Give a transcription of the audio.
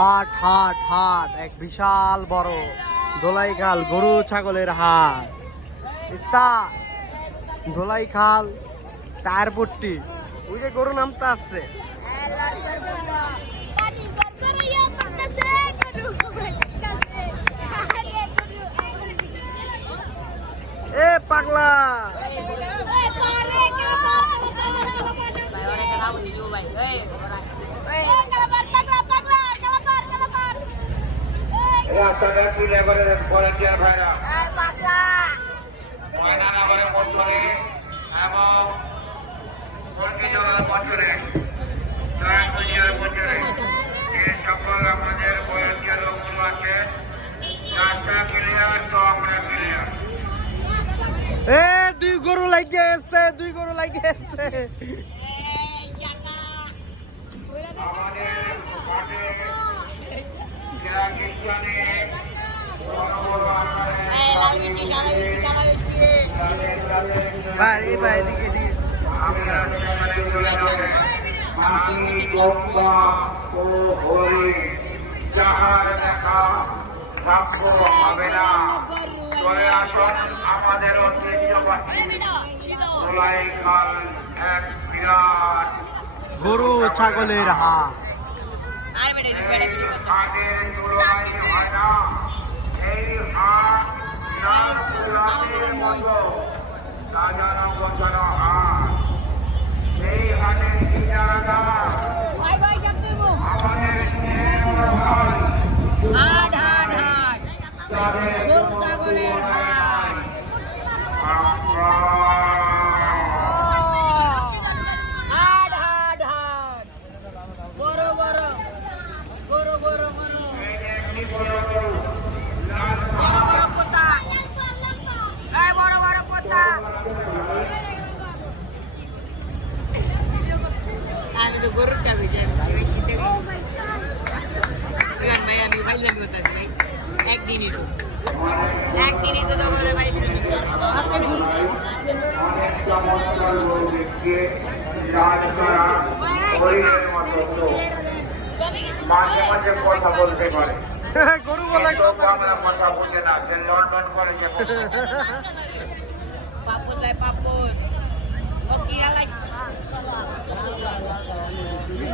হাট হাট হাট, এক বিশাল বড় দোলাই খাল গরু ছাগলের হাট। দোলাই খাল টায়ার পট্টি। ওই যে গরু নামতে আসছে এ পাগলা। রাস্তাটা তুলে করে ভলেন্টিয়ার ভাইরা। ময়দানগরের পথরে এবং কর্মীজনের পথরে ট্রান্সমিডিয়ার পথরে যে সকল আমাদের বয়স্ক লোকগুলো আছে। রাস্তা ক্লিয়ার তো আমরা ক্লিয়ার এ দুই গরু লাগিয়ে এসছে দুই গরু লাগিয়ে এসছে। আমাদের হবে না চলে আসুন আমাদের গরু ছাগলের হাট আগের তুলনায় হয় না এই হাট লাল মতো সাজানো গোছানো হাট এই হাটের ইজারাটা আমাদের স্নেহের ভাই যাদের কোনো তুলনা নাই। আমরা এই যে একটি বড় গরু, লাল তো গরুর চাবি যাই ভাই আমি ভাইলাম কথা ভাই একদিনই তো একদিনই তো তখন ভাই অনেক চমৎকার গরু দেখতে লাল করা হরিণের মতো চোখ। মাঝে মাঝে কথা বলতে পারে গরু বলে কিন্তু কথা বাংলা। কথা বোঝে না সে লন্ডন কলেজে পড়ে। পাপন ভাই